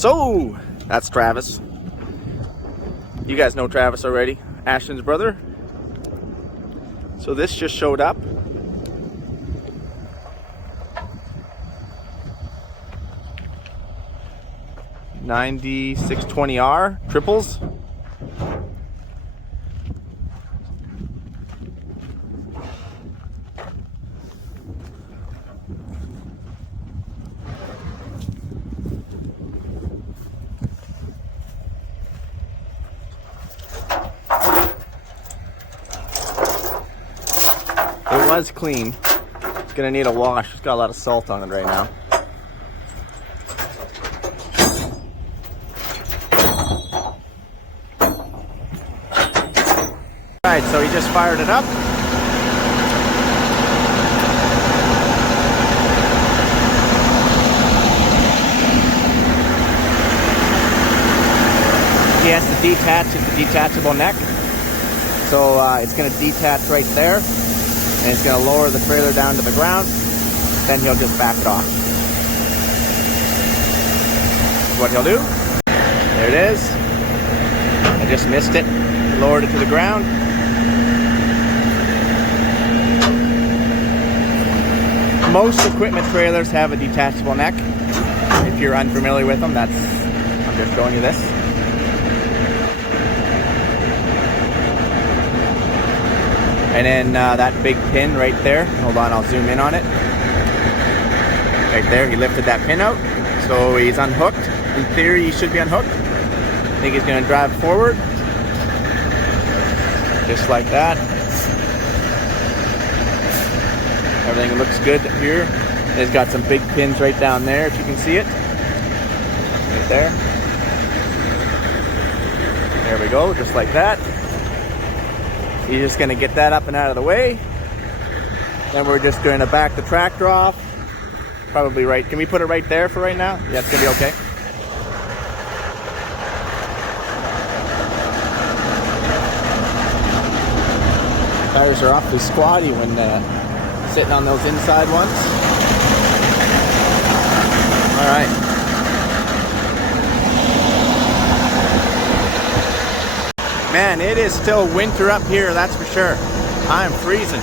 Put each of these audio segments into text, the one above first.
So, that's Travis. You guys know Travis already, Ashton's brother. So this just showed up. '9620R triples. It was clean. It's gonna need a wash. It's got a lot of salt on it right now. Alright, so he just fired it up. He has to detach. It's a detachable neck. So it's gonna detach right there. And it's going to lower the trailer down to the ground. Then he'll just back it off. That's what he'll do. There it is. I just missed it. Lowered it to the ground. Most equipment trailers have a detachable neck. If you're unfamiliar with them, I'm just showing you this. And then that big pin right there, hold on, I'll zoom in on it. Right there, he lifted that pin out. So he's unhooked. In theory, he should be unhooked. I think he's gonna drive forward. Just like that. Everything looks good here. He's got some big pins right down there, if you can see it. Right there. There we go, just like that. You're just gonna get that up and out of the way. Then we're just gonna back the tractor off. Probably right, can we put it right there for right now? Yeah, it's gonna be okay. Tires are awfully squatty when sitting on those inside ones. All right. Man, it is still winter up here, that's for sure. I'm freezing.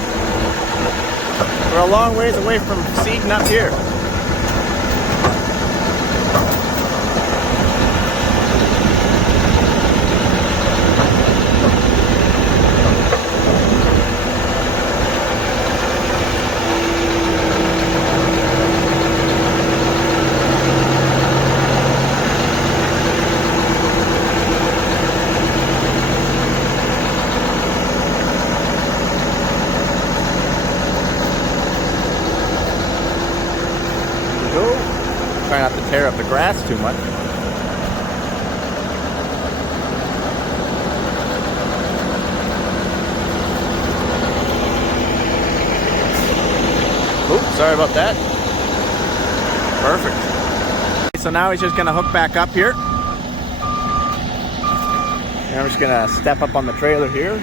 We're a long ways away from seating up here. Try not to tear up the grass too much. Oops, sorry about that. Perfect. So now he's just gonna hook back up here. And I'm just gonna step up on the trailer here.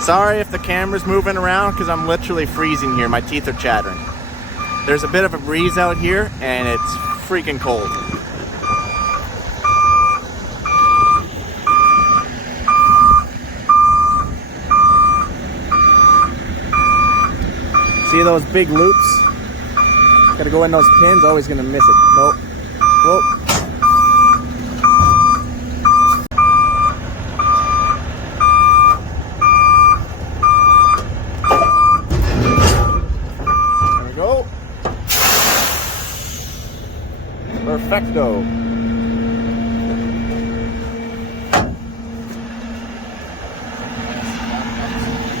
Sorry if the camera's moving around because I'm literally freezing here. My teeth are chattering. There's a bit of a breeze out here and it's freaking cold. See those big loops? Gotta go in those pins, always gonna miss it. Nope. Whoa. Perfecto.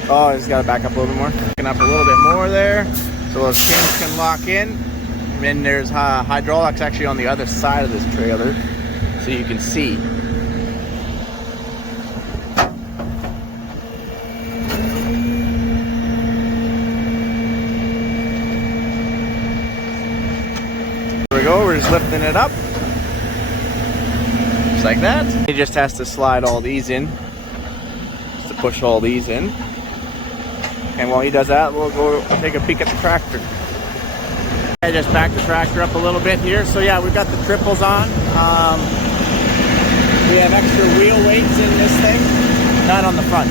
Oh, I just gotta back up a little bit more. Backing up a little bit more there, so those pins can lock in. And then there's hydraulics actually on the other side of this trailer, so you can see. There we go, we're just lifting it up. Just like that. He just has to slide all these in. Just to push all these in. And while he does that, we'll go take a peek at the tractor. I just backed the tractor up a little bit here. So yeah, we've got the triples on. We have extra wheel weights in this thing. Not on the front,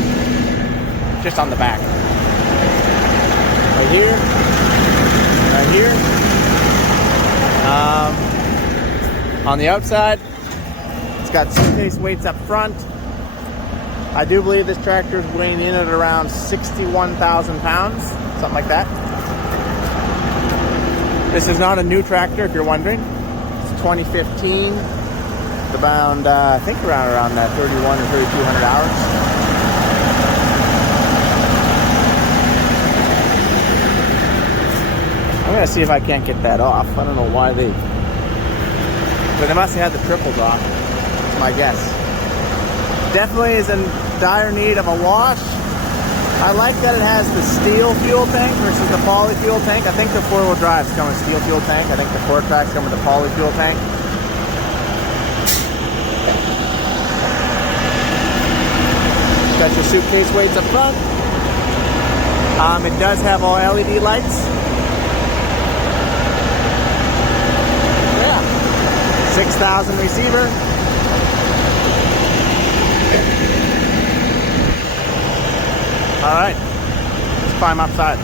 just on the back. Right here, right here. On the outside, it's got suitcase weights up front. I do believe this tractor is weighing in at around 61,000 pounds, something like that. This is not a new tractor, if you're wondering. It's 2015. It's around, I think around that 31 or 3,200 hours. I'm gonna see if I can't get that off. I don't know why but they must have had the triples off. That's my guess. Definitely is in dire need of a wash. I like that it has the steel fuel tank versus the poly fuel tank. I think the four-wheel drives come with steel fuel tank. I think the four tracks come with the poly fuel tank. Got your suitcase weights up front. It does have all LED lights. Yeah. 6,000 receiver. All right, let's climb upside.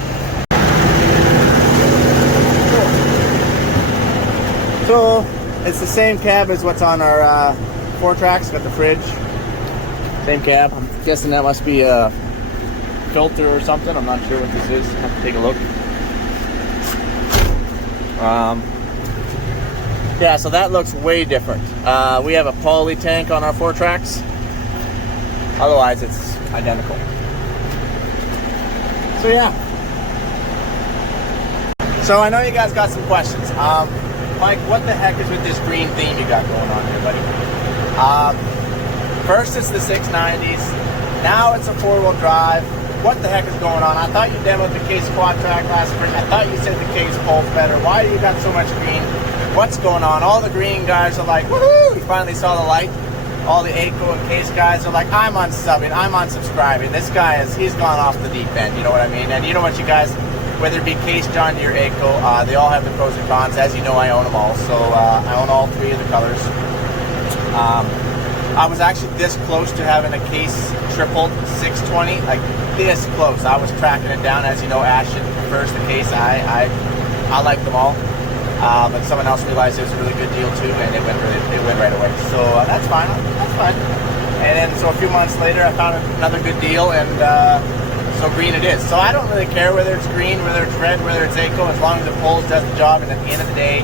So it's the same cab as what's on our four tracks. Got the fridge, same cab. I'm guessing that must be a filter or something. I'm not sure what this is. Have to take a look. Yeah, so that looks way different. We have a poly tank on our four tracks. Otherwise, it's identical. So yeah. So I know you guys got some questions. Mike, what the heck is with this green theme you got going on here, buddy? First it's the 690s. Now it's a four-wheel drive. What the heck is going on? I thought you demoed the Case quad track last spring. I thought you said the Case pulls better. Why do you got so much green? What's going on? All the green guys are like, woohoo! You finally saw the light. All the ACO and Case guys are like, I'm unsubbing, I'm unsubscribing. This guy he's gone off the deep end, you know what I mean? And you know what, you guys, whether it be Case, John Deere, ACO, they all have the pros and cons. As you know, I own them all. So I own all three of the colors. I was actually this close to having a Case tripled 620, like this close. I was tracking it down. As you know, Ashton prefers the Case. I like them all. But someone else realized it was a really good deal too, and it went right away. So that's fine. That's fine. And then so a few months later, I found another good deal, and so green it is. So I don't really care whether it's green, whether it's red, whether it's ACO, as long as it pulls, does the job. And at the end of the day,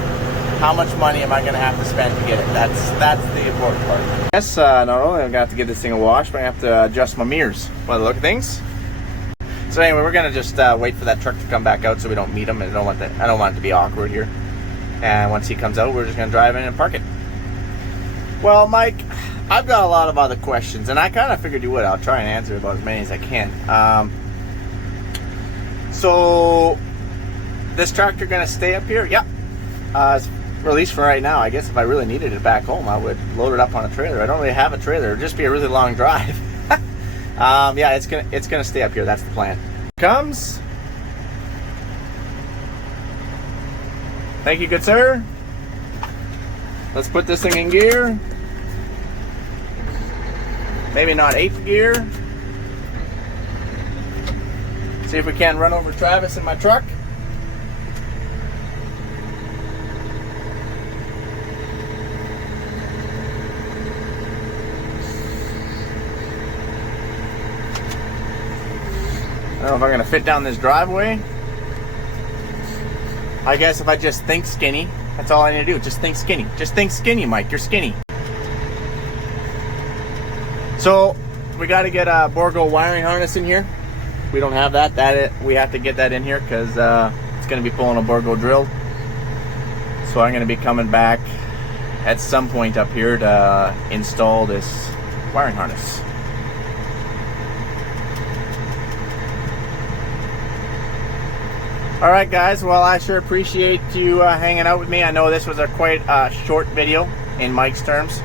how much money am I going to have to spend to get it? That's the important part. Yes, not only am I going to have to give this thing a wash, but I have to adjust my mirrors by the look of things. So anyway, we're going to just wait for that truck to come back out so we don't meet him. I don't want it to be awkward here. And once he comes out, we're just going to drive in and park it. Well, Mike, I've got a lot of other questions, and I kind of figured you would. I'll try and answer about as many as I can. So, this tractor going to stay up here? Yeah. Or at least for right now. I guess if I really needed it back home, I would load it up on a trailer. I don't really have a trailer. It'd just be a really long drive. Yeah, it's gonna stay up here. That's the plan. Comes. Thank you, good sir. Let's put this thing in gear. Maybe not 8th gear. See if we can run over Travis in my truck. I don't know if I'm gonna fit down this driveway. I guess if I just think skinny, that's all I need to do. Just think skinny. Just think skinny, Mike. You're skinny. So we got to get a Borgo wiring harness in here. We don't have that. We have to get that in here because it's going to be pulling a Borgo drill. So I'm going to be coming back at some point up here to install this wiring harness. Alright guys, well I sure appreciate you hanging out with me. I know this was a quite short video in Mike's terms.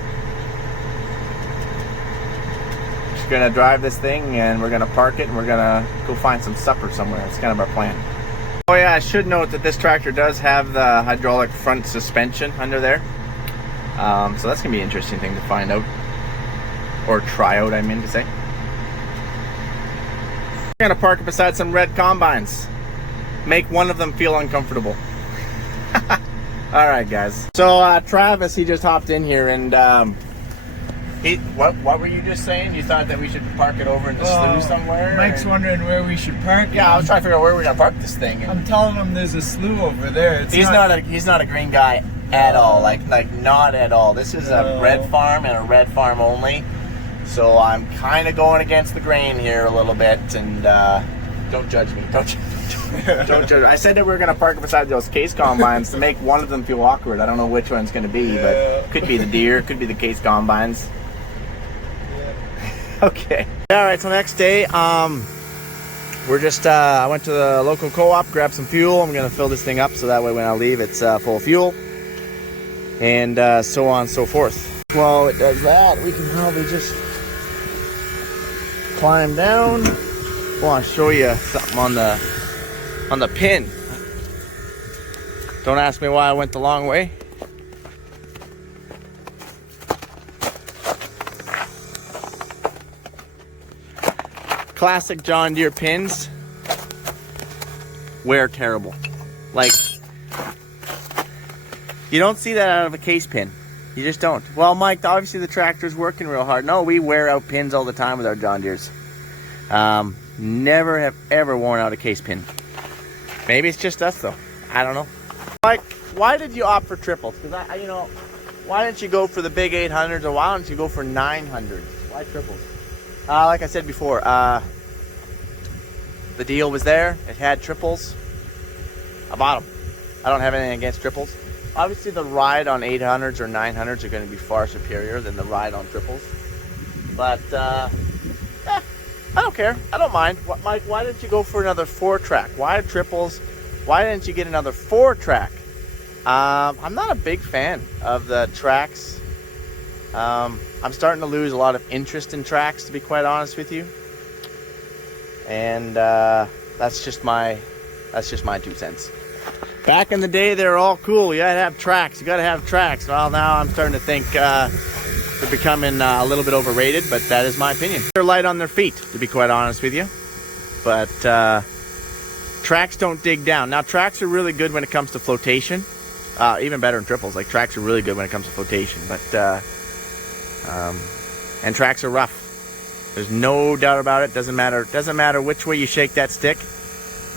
gonna drive this thing and we're gonna park it and we're gonna go find some supper somewhere. It's kind of our plan. Oh yeah, I should note that this tractor does have the hydraulic front suspension under there. So that's gonna be an interesting thing to find out. Or try out, I mean to say. We're gonna park it beside some red combines. Make one of them feel uncomfortable. Alright guys. So Travis, he just hopped in here and what were you just saying? You thought that we should park it over in the slough somewhere? Mike's wondering where we should park it. Yeah, I was trying to figure out where we're gonna park this thing. I'm telling him there's a slough over there. He's not a green guy at all. Like not at all. This is a red farm and a red farm only. So I'm kind of going against the grain here a little bit, and don't judge me. Don't judge. I said that we were gonna park beside those case combines to make one of them feel awkward. I don't know which one's gonna be, but it could be the deer, could be the case combines. Okay. All right. So next day, we're just I went to the local co-op, grabbed some fuel. I'm gonna fill this thing up so that way when I leave, it's full of fuel, and so on and so forth. While it does that, we can probably just climb down. I want to show you something on the pin. Don't ask me why I went the long way. Classic John Deere pins wear terrible. Like, you don't see that out of a case pin. You just don't. Well, Mike, obviously the tractor's working real hard. No, we wear out pins all the time with our John Deeres. Never have ever worn out a case pin. Maybe it's just us though. I don't know. Mike, why did you opt for triples? Because why didn't you go for the big 800s, or why don't you go for 900s? Why triples? Like I said before, the deal was there. It had triples. I bought them. I don't have anything against triples. Obviously, the ride on 800s or 900s are going to be far superior than the ride on triples. But, I don't care. I don't mind. Mike, why didn't you go for another 4-track? Why triples? Why didn't you get another 4-track? I'm not a big fan of the tracks. I'm starting to lose a lot of interest in tracks, to be quite honest with you. And that's just my 2 cents. Back in the day, they were all cool. You gotta have tracks. You gotta have tracks. Well, now I'm starting to think they're becoming a little bit overrated, but that is my opinion. They're light on their feet, to be quite honest with you. But tracks don't dig down. Now, tracks are really good when it comes to flotation. Even better in triples. Like, tracks are really good when it comes to flotation. But and tracks are rough. There's no doubt about it. Doesn't matter which way you shake that stick.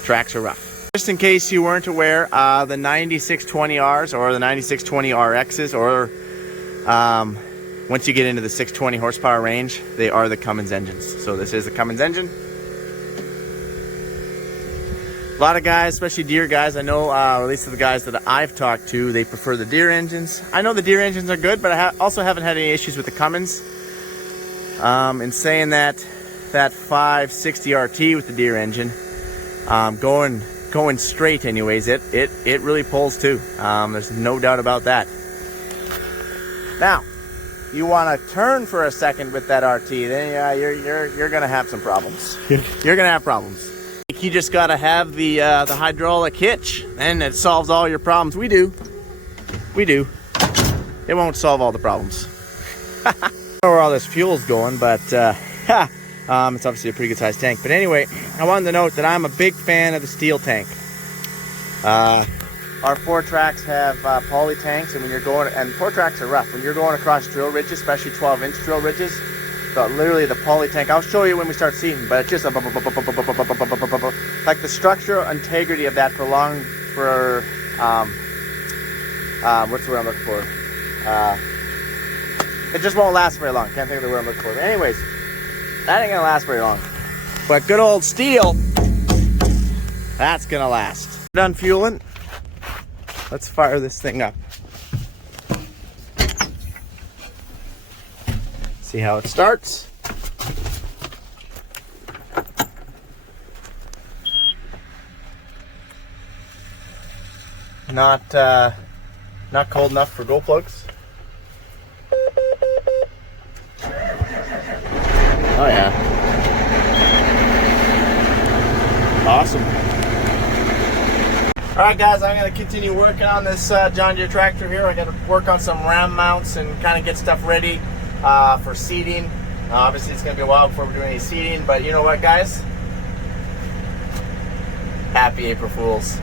Tracks are rough. Just in case you weren't aware, the 9620Rs or the 9620RXs, or once you get into the 620 horsepower range, they are the Cummins engines. So this is the Cummins engine. A lot of guys, especially Deere guys, I know, at least the guys that I've talked to, they prefer the Deere engines. I know the Deere engines are good, but I also haven't had any issues with the Cummins. In saying that 560 RT with the Deere engine, going straight anyways, it really pulls too. There's no doubt about that. Now, you want to turn for a second with that RT, then yeah, you're gonna have some problems. You're gonna have problems. You just gotta have the hydraulic hitch, and it solves all your problems. We do. It won't solve all the problems. I don't know where all this fuel's going, but it's obviously a pretty good sized tank. But anyway, I wanted to note that I'm a big fan of the steel tank. Our 4-tracks have poly tanks, and when you're going, and 4-tracks are rough. When you're going across drill ridges, especially 12-inch drill ridges, so literally the poly tank, I'll show you when we start seeing, but it's just like the structural integrity of that for what's the word I'm looking for? It just won't last very long. Can't think of the word I'm looking for. But anyways, that ain't gonna last very long. But good old steel, that's gonna last. Done fueling. Let's fire this thing up. See how it starts. Not cold enough for glow plugs. Oh yeah. Awesome. All right, guys, I'm going to continue working on this John Deere tractor here. I got to work on some ram mounts and kind of get stuff ready for seeding. Obviously, it's going to be a while before we're doing any seeding, but you know what, guys? Happy April Fools.